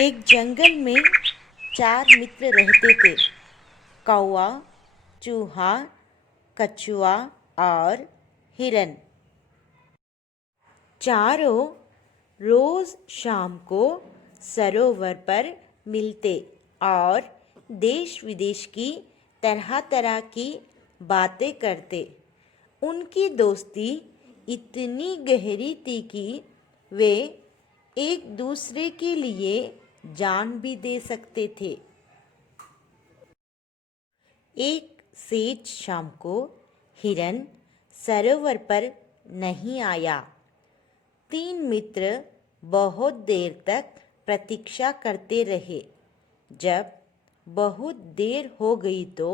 एक जंगल में 4 मित्र रहते थे। कौवा, चूहा, कछुआ और हिरन। चारों रोज शाम को सरोवर पर मिलते और देश विदेश की तरह तरह की बातें करते। उनकी दोस्ती इतनी गहरी थी कि वे एक दूसरे के लिए जान भी दे सकते थे। एक सेज शाम को हिरन सरोवर पर नहीं आया। 3 मित्र बहुत देर तक प्रतीक्षा करते रहे। जब बहुत देर हो गई तो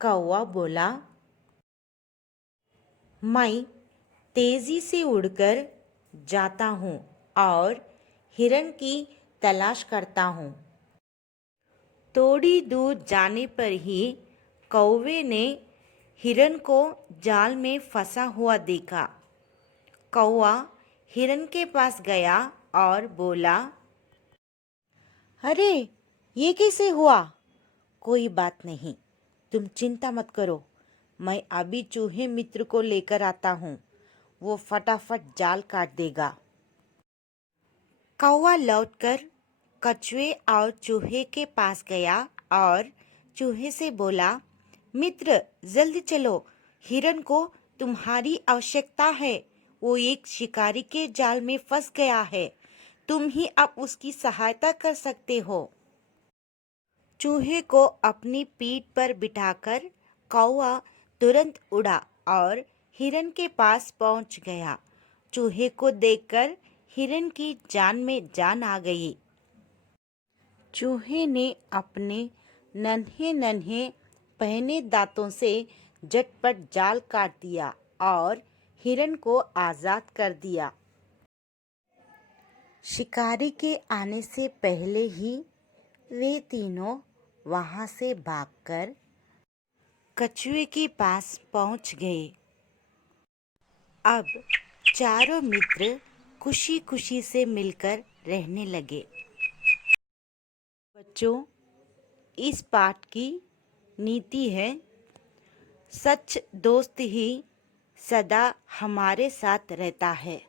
कौवा बोला, मैं तेजी से उड़कर जाता हूँ और हिरन की तलाश करता हूँ। थोड़ी दूर जाने पर ही कौवे ने हिरन को जाल में फंसा हुआ देखा। कौवा हिरन के पास गया और बोला, अरे, ये कैसे हुआ? कोई बात नहीं, तुम चिंता मत करो, मैं अभी चूहे मित्र को लेकर आता हूँ, वो फटाफट जाल काट देगा। कौवा लौटकर कछुए और चूहे के पास गया और चूहे से बोला, मित्र जल्दी चलो, हिरन को तुम्हारी आवश्यकता है, वो एक शिकारी के जाल में फंस गया है, तुम ही अब उसकी सहायता कर सकते हो। चूहे को अपनी पीठ पर बिठाकर कौवा तुरंत उड़ा और हिरन के पास पहुंच गया। चूहे को देखकर हिरन की जान में जान आ गई। चूहे ने अपने नन्हे नन्हे पहने दांतों से झटपट जाल काट दिया और हिरन को आजाद कर दिया। शिकारी के आने से पहले ही वे तीनों वहां से भागकर कछुए के पास पहुंच गए। अब चारों मित्र खुशी खुशी से मिलकर रहने लगे। बच्चों, इस पाठ की नीति है, सच दोस्त ही सदा हमारे साथ रहता है।